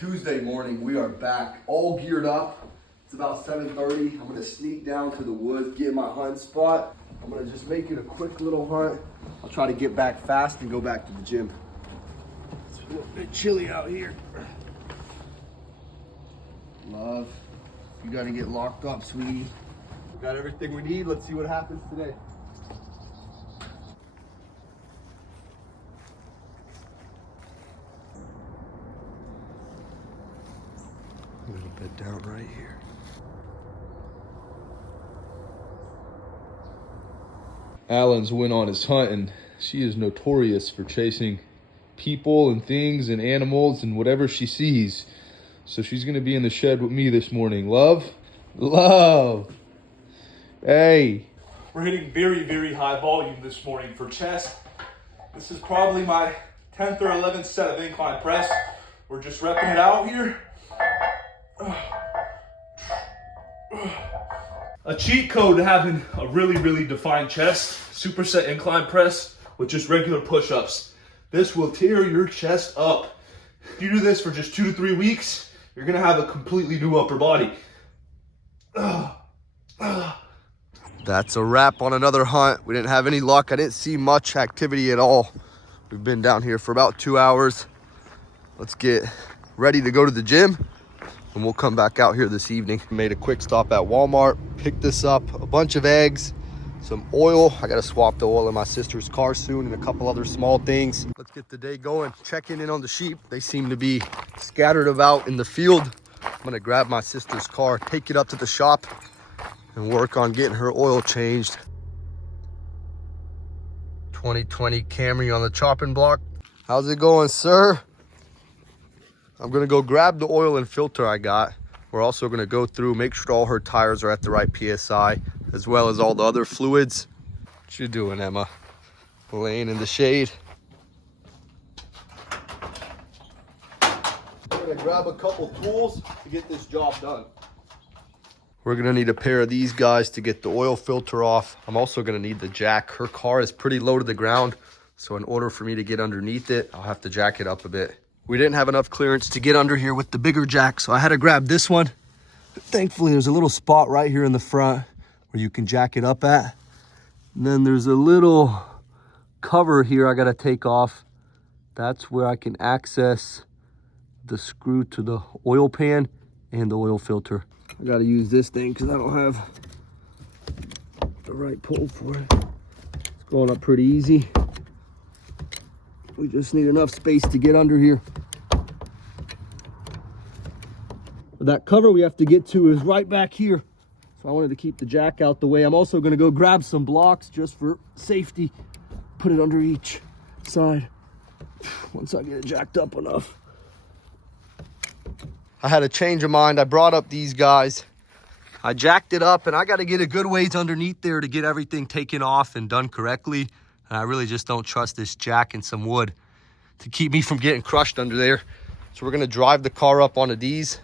Tuesday morning, we are back, all geared up. It's about 7:30. I'm gonna sneak down to the woods, get my hunt spot. I'm gonna just make it a quick little hunt. I'll try to get back fast and go back to the gym. It's a little bit chilly out here. Love, you gotta get locked up, sweetie. We got everything we need. Let's see what happens today. A little bit down right here. Alan's went on his hunt, and she is notorious for chasing people and things and animals and whatever she sees. So she's gonna be in the shed with me this morning. Love? Love. Hey. We're hitting very, very high volume this morning for chest. This is probably my 10th or 11th set of incline press. We're just repping it out here. A cheat code to having a really, really defined chest, superset incline press with just regular push-ups. This will tear your chest up. If you do this for just 2 to 3 weeks, you're gonna have a completely new upper body. That's a wrap on another hunt. We didn't have any luck. I didn't see much activity at all. We've been down here for about 2 hours. Let's get ready to go to the gym, and we'll come back out here this evening. Made a quick stop at Walmart, picked this up, a bunch of eggs, some oil. I gotta swap the oil in my sister's car soon, and a couple other small things. Let's get the day going. Checking in on the sheep. They seem to be scattered about in the field. I'm gonna grab my sister's car, take it up to the shop, and work on getting her oil changed. 2020 Camry on the chopping block. How's it going, sir? I'm gonna go grab the oil and filter I got. We're also gonna go through, make sure all her tires are at the right PSI, as well as all the other fluids. What you doing, Emma? Laying in the shade. I'm gonna grab a couple tools to get this job done. We're gonna need a pair of these guys to get the oil filter off. I'm also gonna need the jack. Her car is pretty low to the ground, so in order for me to get underneath it, I'll have to jack it up a bit. We didn't have enough clearance to get under here with the bigger jack, so I had to grab this one. Thankfully, there's a little spot right here in the front where you can jack it up at. And then there's a little cover here I gotta take off. That's where I can access the screw to the oil pan and the oil filter. I gotta use this thing because I don't have the right pull for it. It's going up pretty easy. We just need enough space to get under here. But that cover we have to get to is right back here. So I wanted to keep the jack out the way. I'm also gonna go grab some blocks just for safety. Put it under each side once I get it jacked up enough. I had a change of mind. I brought up these guys. I jacked it up, and I got to get a good ways underneath there to get everything taken off and done correctly. And I really just don't trust this jack and some wood to keep me from getting crushed under there. So we're going to drive the car up onto these.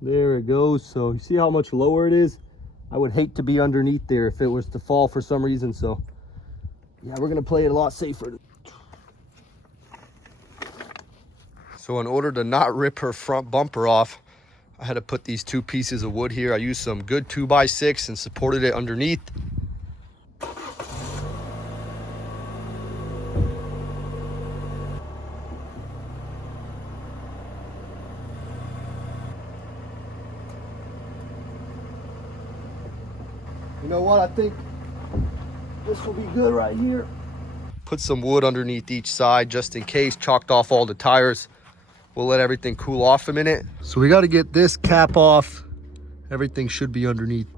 There it goes. So you see how much lower it is? I would hate to be underneath there if it was to fall for some reason. So yeah, we're gonna play it a lot safer. So in order to not rip her front bumper off, I had to put these 2 pieces of wood here. I used some good 2x6 and supported it underneath. You know what? I think this will be good right here. Put some wood underneath each side just in case, chalked off all the tires. We'll let everything cool off a minute. So we got to get this cap off. Everything should be underneath.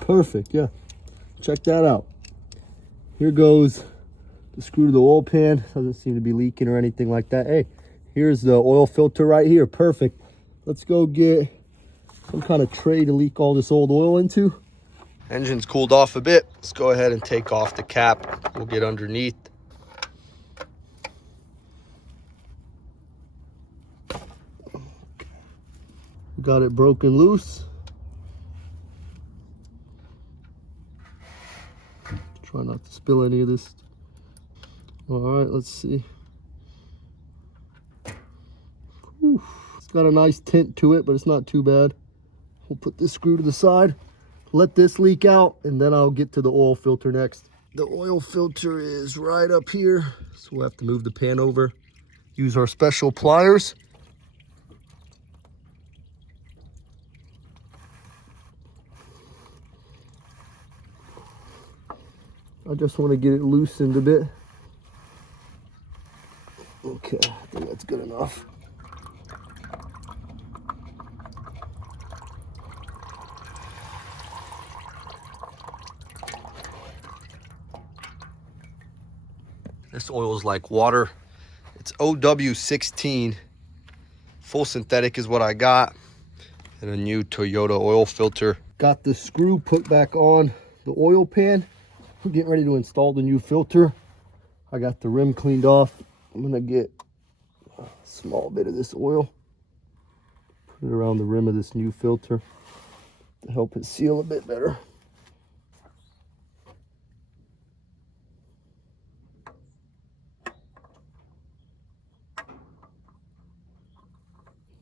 Perfect, yeah. Check that out. Here goes the screw to the oil pan. Doesn't seem to be leaking or anything like that. Hey, here's the oil filter right here. Perfect. Let's go get some kind of tray to leak all this old oil into. Engine's cooled off a bit. Let's go ahead and take off the cap. We'll get underneath. Got it broken loose. Try not to spill any of this. All right, let's see. Whew. It's got a nice tint to it, but it's not too bad. We'll put this screw to the side, let this leak out, and then I'll get to the oil filter next. The oil filter is right up here, so we'll have to move the pan over. Use our special pliers. I just want to get it loosened a bit. Okay, I think that's good enough. This oil is like water. It's OW16. Full synthetic is what I got. And a new Toyota oil filter. Got the screw put back on the oil pan. We're getting ready to install the new filter. I got the rim cleaned off. I'm gonna get a small bit of this oil, put it around the rim of this new filter to help it seal a bit better.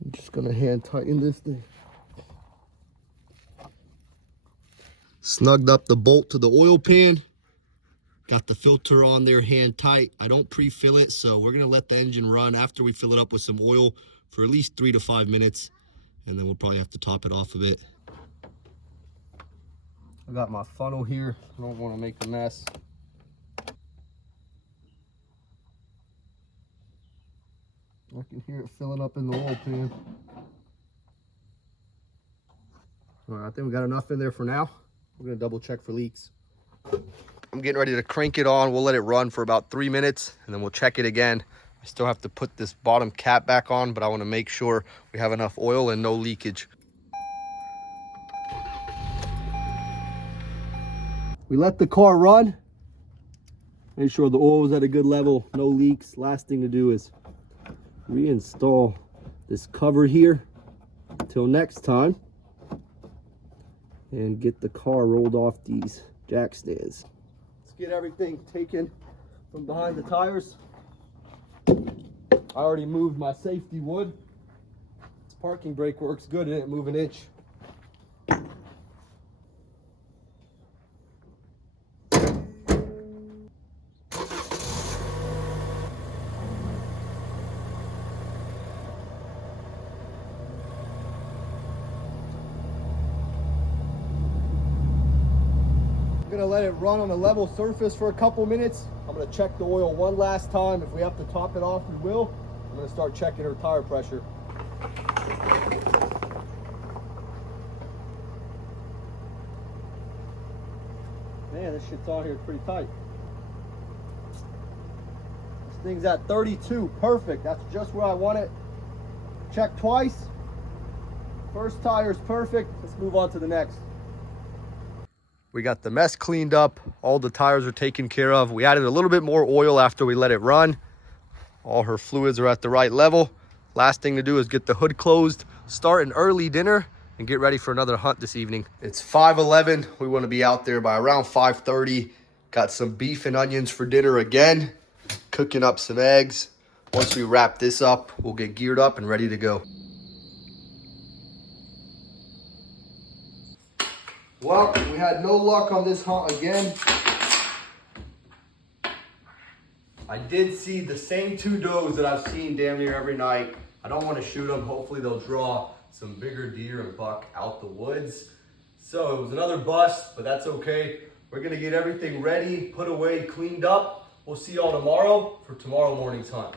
I'm just gonna hand tighten this thing. Snugged up the bolt to the oil pan. Got the filter on there hand tight. I don't pre-fill it, so we're gonna let the engine run after we fill it up with some oil for at least 3 to 5 minutes, and then we'll probably have to top it off a bit. I got my funnel here. I don't want to make a mess. I can hear it filling up in the oil pan. All right, I think we got enough in there for now. We're gonna double check for leaks. I'm getting ready to crank it on. We'll let it run for about 3 minutes and then we'll check it again. I still have to put this bottom cap back on, but I want to make sure we have enough oil and no leakage. We let the car run. Make sure the oil is at a good level, no leaks. Last thing to do is reinstall this cover here until next time and get the car rolled off these jack stands. Let's get everything taken from behind the tires. I already moved my safety wood. This parking brake works good, it didn't move an inch. I'm gonna let it run on a level surface for a couple minutes. I'm gonna check the oil one last time. If we have to top it off, we will. I'm gonna start checking her tire pressure. Man, this shit's on here pretty tight. This thing's at 32, perfect. That's just where I want it. Check twice. First tire's perfect. Let's move on to the next. We got the mess cleaned up. All the tires are taken care of. We added a little bit more oil after we let it run. All her fluids are at the right level. Last thing to do is get the hood closed, start an early dinner, and get ready for another hunt this evening. It's 5:11. We want to be out there by around 5:30. Got some beef and onions for dinner again. Cooking up some eggs. Once we wrap this up, we'll get geared up and ready to go. Well, we had no luck on this hunt again. I did see the same 2 does that I've seen damn near every night. I don't want to shoot them. Hopefully they'll draw some bigger deer and buck out the woods. So it was another bust, but that's okay. We're gonna get everything ready, put away, cleaned up. We'll see y'all tomorrow for tomorrow morning's hunt.